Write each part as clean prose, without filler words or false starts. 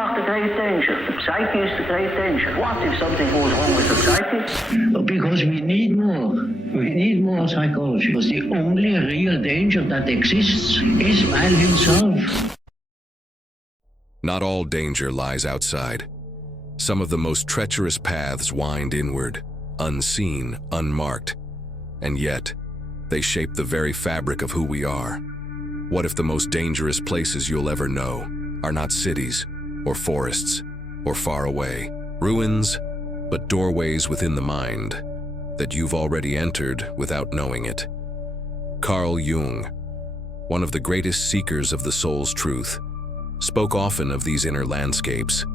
dark the great danger? The psyche is the great danger. What if something goes wrong with the psyche? Because we need more. We need more psychology. Because the only real danger that exists is man himself. Not all danger lies outside. Some of the most treacherous paths wind inward, unseen, unmarked, and yet they shape the very fabric of who we are. What if the most dangerous places you'll ever know are not cities, or forests, or far away ruins, but doorways within the mind that you've already entered without knowing it? Carl Jung, one of the greatest seekers of the soul's truth, spoke often of these inner landscapes,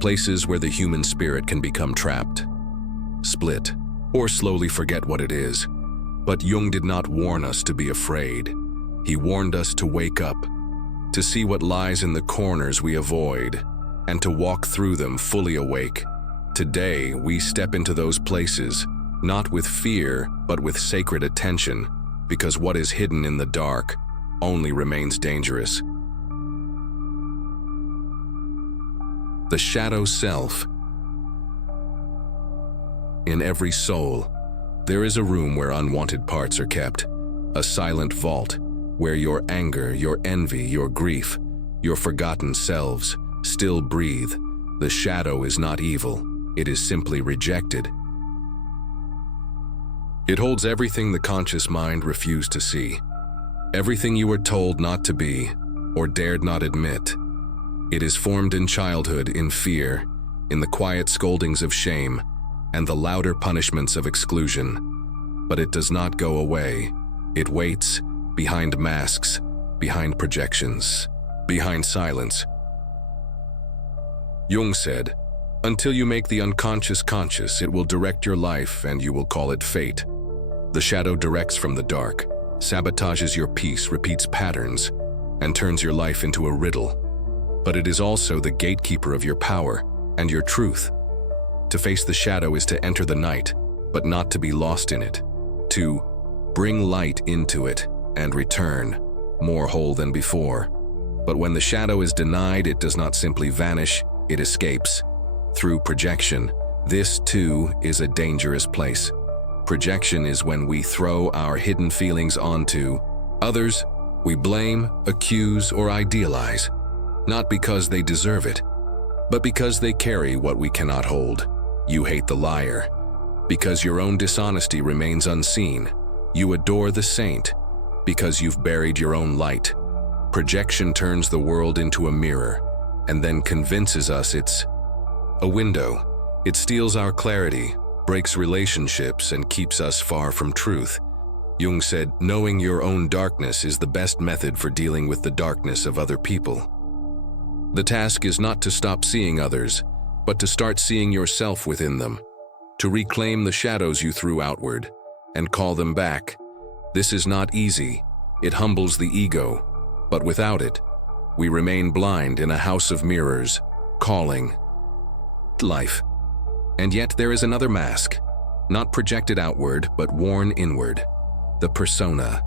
places where the human spirit can become trapped, split, or slowly forget what it is. But Jung did not warn us to be afraid. He warned us to wake up, to see what lies in the corners we avoid, and to walk through them fully awake. Today, we step into those places, not with fear, but with sacred attention, because what is hidden in the dark only remains dangerous. The shadow self. In every soul, there is a room where unwanted parts are kept, a silent vault where your anger, your envy, your grief, your forgotten selves still breathe. The shadow is not evil, it is simply rejected. It holds everything the conscious mind refused to see, everything you were told not to be or dared not admit. It is formed in childhood, in fear, in the quiet scoldings of shame, and the louder punishments of exclusion. But it does not go away. It waits behind masks, behind projections, behind silence. Jung said, "Until you make the unconscious conscious, it will direct your life and you will call it fate." The shadow directs from the dark, sabotages your peace, repeats patterns, and turns your life into a riddle. But it is also the gatekeeper of your power and your truth. To face the shadow is to enter the night, but not to be lost in it. To bring light into it and return, more whole than before. But when the shadow is denied, it does not simply vanish, it escapes. Through projection, this too is a dangerous place. Projection is when we throw our hidden feelings onto others. We blame, accuse, or idealize, not because they deserve it, but because they carry what we cannot hold. You hate the liar because your own dishonesty remains unseen. You adore the saint because you've buried your own light. Projection turns the world into a mirror and then convinces us it's a window. It steals our clarity, breaks relationships, and keeps us far from truth. Jung said, knowing your own darkness is the best method for dealing with the darkness of other people. The task is not to stop seeing others, but to start seeing yourself within them, to reclaim the shadows you threw outward and call them back. This is not easy. It humbles the ego, but without it, we remain blind in a house of mirrors, calling life. And yet there is another mask, not projected outward, but worn inward. The persona,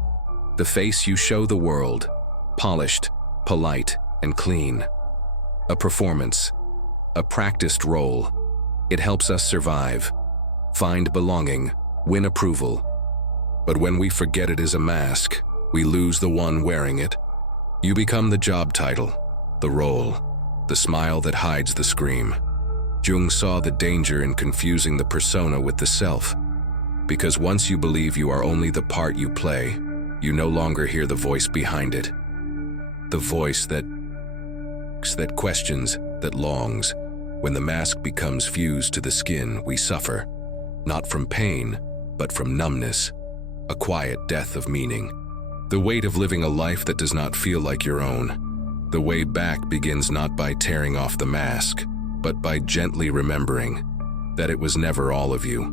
the face you show the world, polished, polite, and clean. A performance, a practiced role. It helps us survive, find belonging, win approval. But when we forget it is a mask, we lose the one wearing it. You become the job title, the role, the smile that hides the scream. Jung saw the danger in confusing the persona with the self, because once you believe you are only the part you play, you no longer hear the voice behind it. The voice that questions, that longs. When the mask becomes fused to the skin, we suffer, not from pain, but from numbness, a quiet death of meaning. The weight of living a life that does not feel like your own. The way back begins not by tearing off the mask, but by gently remembering that it was never all of you.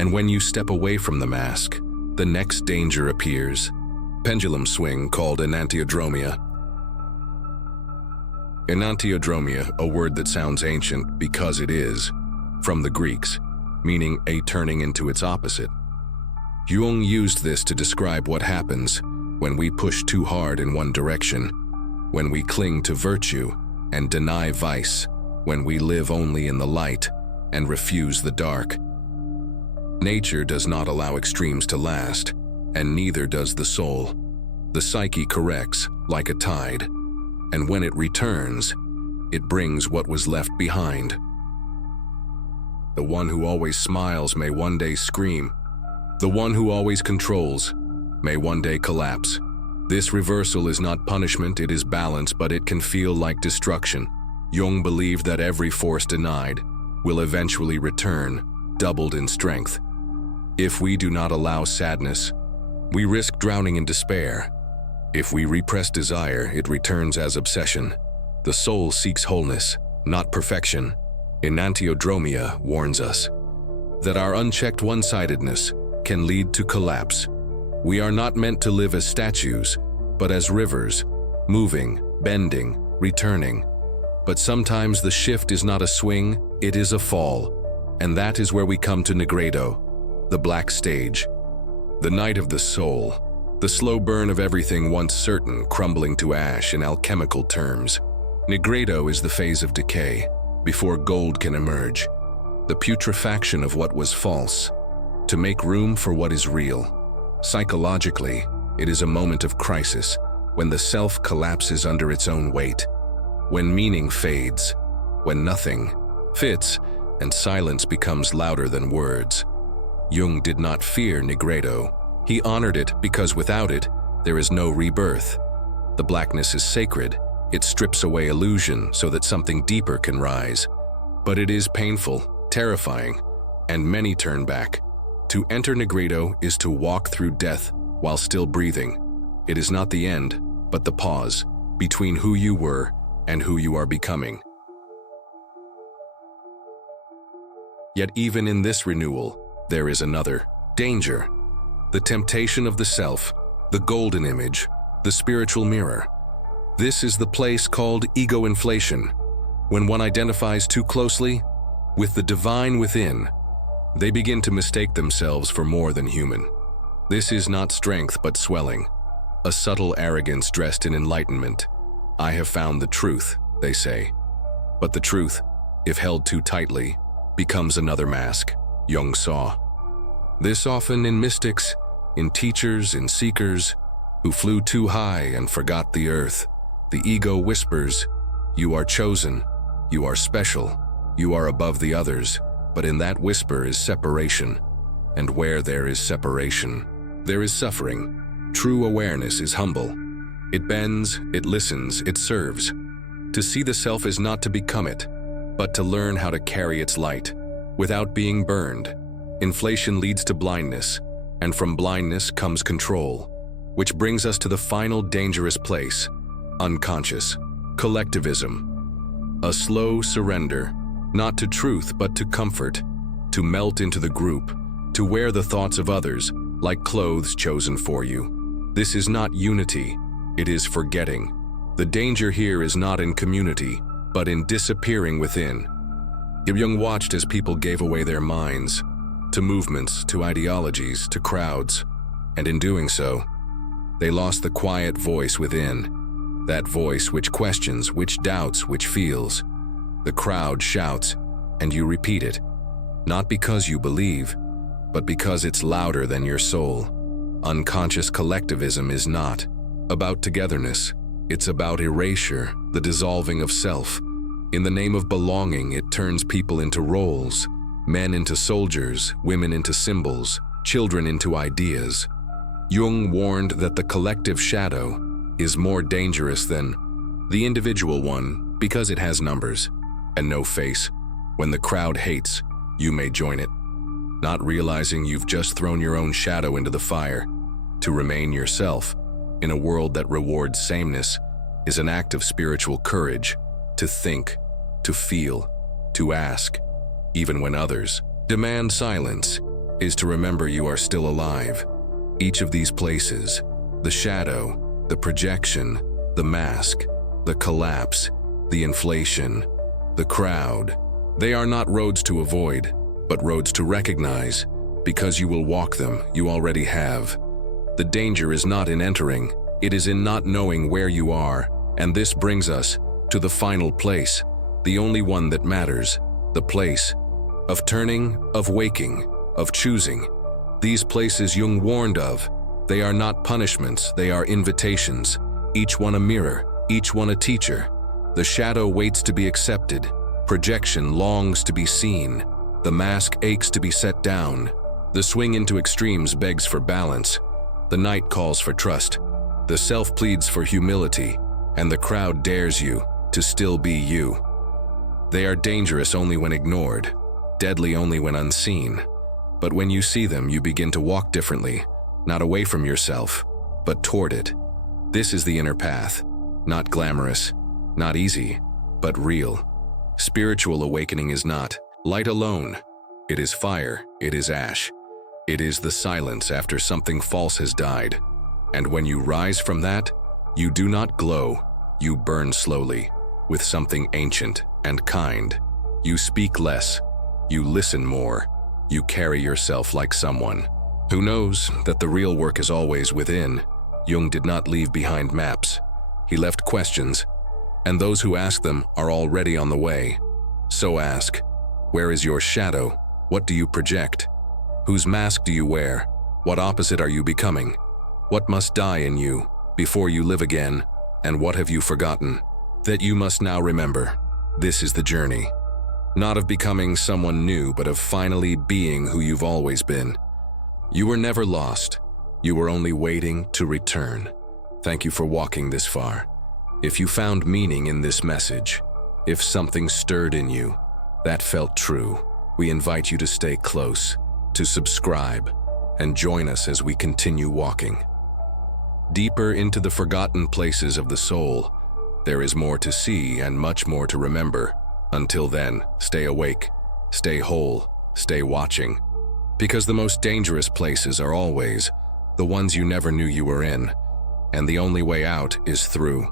And when you step away from the mask, the next danger appears. Pendulum swing called enantiodromia. Enantiodromia, a word that sounds ancient because it is, from the Greeks, meaning a turning into its opposite. Jung used this to describe what happens when we push too hard in one direction, when we cling to virtue and deny vice when we live only in the light and refuse the dark. Nature does not allow extremes to last, and neither does the soul. The psyche corrects like a tide, and when it returns, it brings what was left behind. The one who always smiles may one day scream. The one who always controls may one day collapse. This reversal is not punishment, it is balance, but it can feel like destruction. Jung believed that every force denied will eventually return, doubled in strength. If we do not allow sadness, we risk drowning in despair. If we repress desire, it returns as obsession. The soul seeks wholeness, not perfection. Enantiodromia warns us that our unchecked one-sidedness can lead to collapse. We are not meant to live as statues, but as rivers, moving, bending, returning. But sometimes the shift is not a swing, it is a fall. And that is where we come to Nigredo, the black stage. The night of the soul, the slow burn of everything once certain crumbling to ash in alchemical terms. Nigredo is the phase of decay, before gold can emerge, the putrefaction of what was false, to make room for what is real. Psychologically, it is a moment of crisis, when the self collapses under its own weight, when meaning fades, when nothing fits, and silence becomes louder than words. Jung did not fear Nigredo. He honored it because without it, there is no rebirth. The blackness is sacred. It strips away illusion so that something deeper can rise. But it is painful, terrifying, and many turn back. To enter Nigredo is to walk through death while still breathing. It is not the end, but the pause between who you were and who you are becoming. Yet even in this renewal, there is another danger. The temptation of the self, the golden image, the spiritual mirror. This is the place called ego inflation. When one identifies too closely with the divine within, they begin to mistake themselves for more than human. This is not strength but swelling, a subtle arrogance dressed in enlightenment. I have found the truth, they say. But the truth, if held too tightly, becomes another mask, Jung saw. This often in mystics, in teachers, in seekers, who flew too high and forgot the earth. The ego whispers, you are chosen, you are special, you are above the others, but in that whisper is separation. And where there is separation, there is suffering. True awareness is humble. It bends, it listens, it serves. To see the self is not to become it, but to learn how to carry its light, without being burned. Inflation leads to blindness, and from blindness comes control, which brings us to the final dangerous place, unconscious collectivism. A slow surrender, not to truth but to comfort, to melt into the group, to wear the thoughts of others like clothes chosen for you. This is not unity, it is forgetting. The danger here is not in community, but in disappearing within. Jung watched as people gave away their minds, to movements, to ideologies, to crowds, and in doing so, they lost the quiet voice within, that voice which questions, which doubts, which feels. The crowd shouts, and you repeat it, not because you believe, but because it's louder than your soul. Unconscious collectivism is not about togetherness, it's about erasure, the dissolving of self. In the name of belonging, it turns people into roles, men into soldiers, women into symbols, children into ideas. Jung warned that the collective shadow is more dangerous than the individual one because it has numbers and no face. When the crowd hates, you may join it, not realizing you've just thrown your own shadow into the fire. To remain yourself in a world that rewards sameness is an act of spiritual courage. To think, to feel, to ask, even when others demand silence, is to remember you are still alive. Each of these places, the shadow, the projection, the mask, the collapse, the inflation, the crowd, they are not roads to avoid, but roads to recognize. Because you will walk them, you already have. The danger is not in entering, it is in not knowing where you are, and this brings us to the final place, the only one that matters, the place of turning, of waking, of choosing. These places Jung warned of, they are not punishments, they are invitations, each one a mirror, each one a teacher. The shadow waits to be accepted, projection longs to be seen, the mask aches to be set down, the swing into extremes begs for balance, the night calls for trust, the self pleads for humility, and the crowd dares you to still be you. They are dangerous only when ignored, deadly only when unseen. But when you see them, you begin to walk differently, not away from yourself, but toward it. This is the inner path, not glamorous, not easy, but real. Spiritual awakening is not light alone. It is fire, it is ash. It is the silence after something false has died. And when you rise from that, you do not glow, you burn slowly, with something ancient and kind. You speak less, you listen more, you carry yourself like someone who knows that the real work is always within. Jung did not leave behind maps. He left questions, and those who ask them are already on the way. So ask, where is your shadow? What do you project? Whose mask do you wear? What opposite are you becoming? What must die in you before you live again? And what have you forgotten that you must now remember? This is the journey, not of becoming someone new, but of finally being who you've always been. You were never lost. You were only waiting to return. Thank you for walking this far. If you found meaning in this message, if something stirred in you that felt true, we invite you to stay close, to subscribe, and join us as we continue walking deeper into the forgotten places of the soul. There is more to see and much more to remember. Until then, stay awake, stay whole, stay watching. Because the most dangerous places are always the ones you never knew you were in, and the only way out is through.